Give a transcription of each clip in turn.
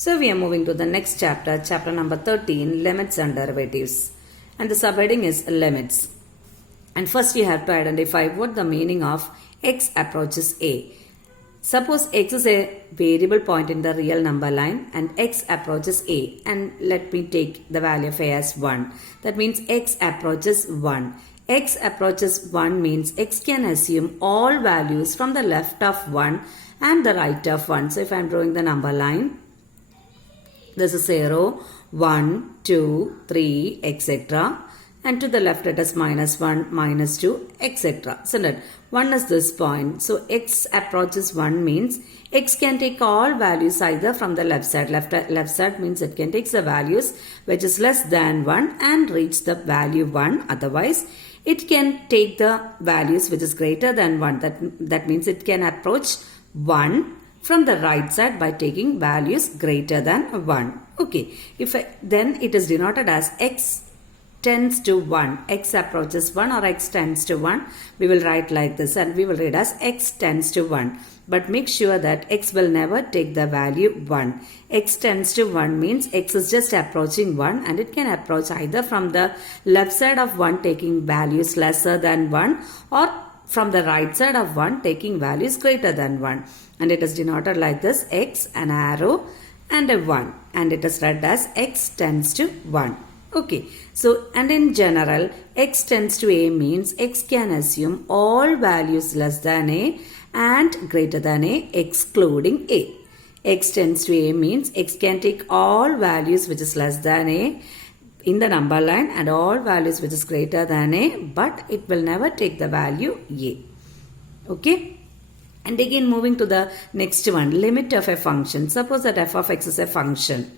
So we are moving to the next chapter, chapter number 13, limits and derivatives. And the subheading is limits. And first we have to identify what the meaning of x approaches a. Suppose x is a variable point in the real number line and x approaches a, and let me take the value of a as 1. That means x approaches 1. X approaches 1 means x can assume all values from the left of 1 and the right of 1. So if I am drawing the number line, this is 0, 1, 2, 3, etc. And to the left it is -1, -2, etc. So that 1 is this point. So x approaches 1 means x can take all values either from the left side. Left side means it can take the values which is less than 1 and reach the value 1. Otherwise, it can take the values which is greater than 1. That means it can approach 1 from the right side by taking values greater than 1. Okay, then it is denoted as x tends to 1. X approaches 1 or x tends to 1. We will write like this and we will read as x tends to 1. But make sure that x will never take the value 1. X tends to 1 means x is just approaching 1 and it can approach either from the left side of 1 taking values lesser than 1 or from the right side of 1 taking values greater than 1. And it is denoted like this, x, an arrow and a 1. And it is read as x tends to 1. Okay, so and in general, x tends to a means x can assume all values less than a and greater than a excluding a. X tends to a means x can take all values which is less than a in the number line and all values which is greater than a, but it will never take the value a. Okay. And again moving to the next one, limit of a function. Suppose that f of x is a function.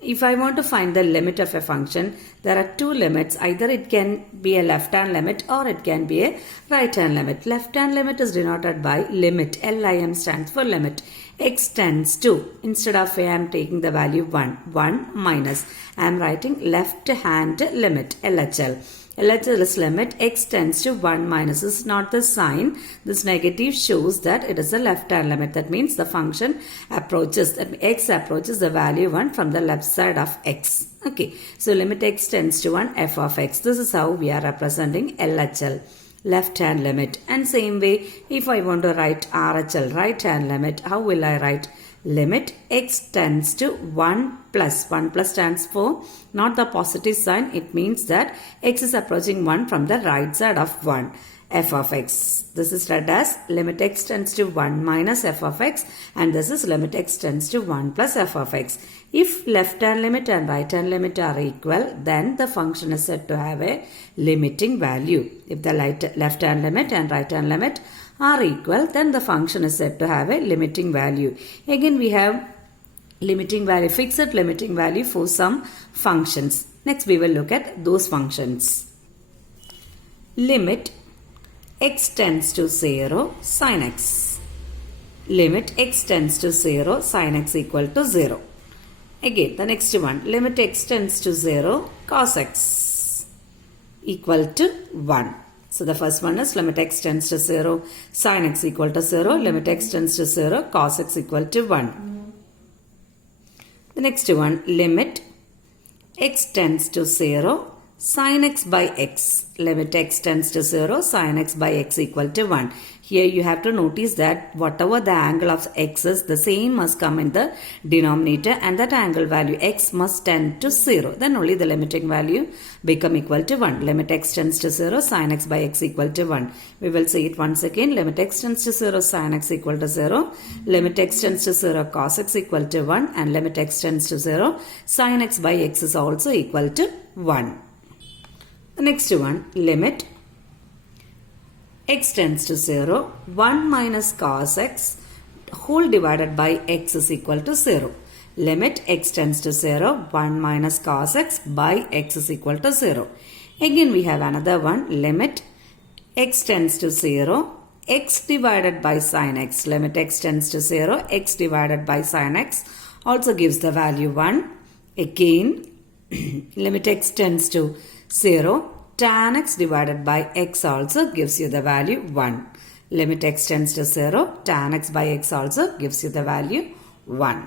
If I want to find the limit of a function, there are two limits. Either it can be a left-hand limit or it can be a right-hand limit. Left-hand limit is denoted by limit. LIM stands for limit. X tends to, instead of a, I am taking the value 1. 1 minus. I am writing left-hand limit. LHL. LHL's limit x tends to 1 minus is not the sign. This negative shows that it is a left-hand limit. That means the function approaches, x approaches the value 1 from the left side of x. Okay, so limit x tends to 1 f of x. This is how we are representing LHL, left-hand limit. And same way, if I want to write RHL, right-hand limit, how will I write? Limit x tends to 1 plus. 1 plus stands for not the positive sign. It means that x is approaching 1 from the right side of 1. F of x. This is read as limit x tends to 1 minus f of x, and this is limit x tends to 1 plus f of x. If left hand limit and right hand limit are equal, then the function is said to have a limiting value. If the left hand limit and right hand limit are equal, then the function is said to have a limiting value. Again we have limiting value, fixed limiting value for some functions. Next we will look at those functions. Limit x tends to 0 sin x. Limit x tends to 0 sin x equal to 0. Again the next one, limit x tends to 0 cos x equal to 1. So the first one is limit x tends to 0 sin x equal to 0. Limit x tends to 0 cos x equal to 1. The next one, limit x tends to 0 sin x by x. Limit x tends to 0 sin x by x equal to 1. Here you have to notice that whatever the angle of x is, the same must come in the denominator, and that angle value x must tend to 0. Then only the limiting value become equal to 1. Limit x tends to 0 sin x by x equal to 1. We will say it once again. Limit x tends to 0 sin x equal to 0. Limit x tends to 0 cos x equal to 1. And limit x tends to 0 sin x by x is also equal to 1. The next one, limit x tends to 0, 1 minus cos x whole divided by x is equal to 0. Limit x tends to 0, 1 minus cos x by x is equal to 0. Again we have another one, limit x tends to 0, x divided by sin x. Limit x tends to 0, x divided by sin x also gives the value 1. Again, limit x tends to 0, tan x divided by x also gives you the value 1. Limit x tends to 0, tan x by x also gives you the value 1.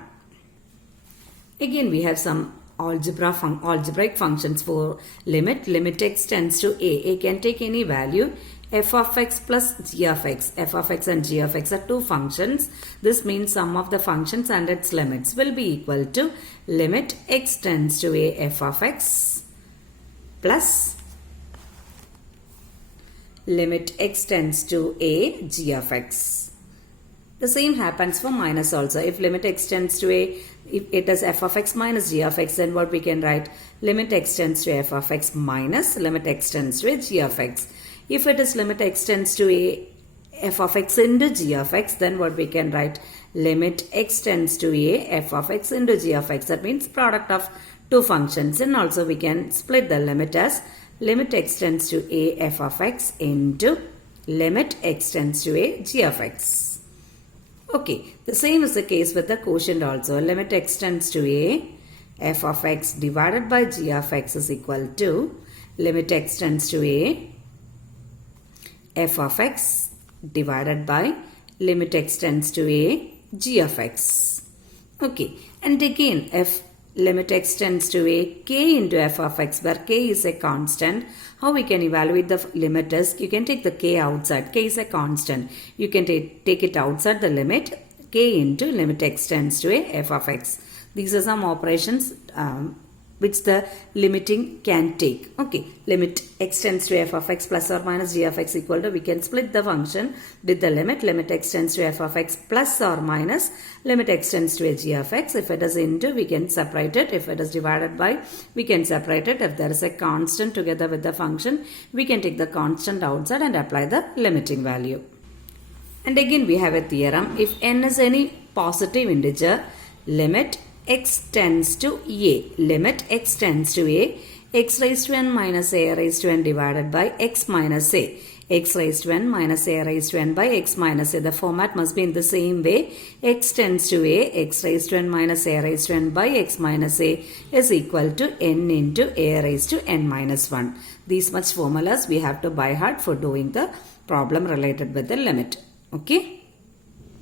Again, we have some algebraic functions for limit. Limit x tends to a. A can take any value. F of x plus g of x. F of x and g of x are two functions. This means sum of the functions and its limits will be equal to limit x tends to a f of x plus limit x tends to a g of x. The same happens for minus also. If limit x tends to a, if it is f of x minus g of x, then what we can write? Limit x tends to f of x minus limit x tends to a g of x. If it is limit x tends to a f of x into g of x, then what we can write? Limit x tends to a f of x into g of x. That means product of two functions. And also we can split the limit as limit x tends to a f of x into limit x tends to a g of x. Okay, the same is the case with the quotient also. Limit x tends to a f of x divided by g of x is equal to limit x tends to a f of x divided by limit x tends to a g of x. Okay, and again if limit x tends to a k into f of x, where k is a constant, how we can evaluate the limit is, you can take the k outside. K is a constant. You can take it outside the limit, k into limit x tends to a f of x. These are some operations which the limiting can take. Okay, limit x tends to f of x plus or minus g of x equal to, we can split the function with the limit x tends to f of x plus or minus limit x tends to a g of x. If it is into, we can separate it. If it is divided by, we can separate it. If there is a constant together with the function, we can take the constant outside and apply the limiting value. And again we have a theorem. If n is any positive integer, limit x tends to a, limit x tends to a, x raised to n minus a raised to n divided by x minus a, x raised to n minus a raised to n by x minus a. The format must be in the same way. X tends to a, x raised to n minus a raised to n by x minus a is equal to n into a raised to n minus 1. These much formulas we have to by heart for doing the problem related with the limit. Okay.